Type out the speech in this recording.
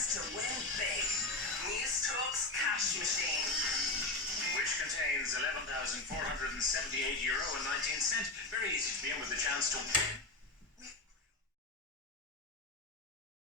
chance to win big. News Talk's cash machine, which contains €11,478.19. Very easy to be in with the chance to win.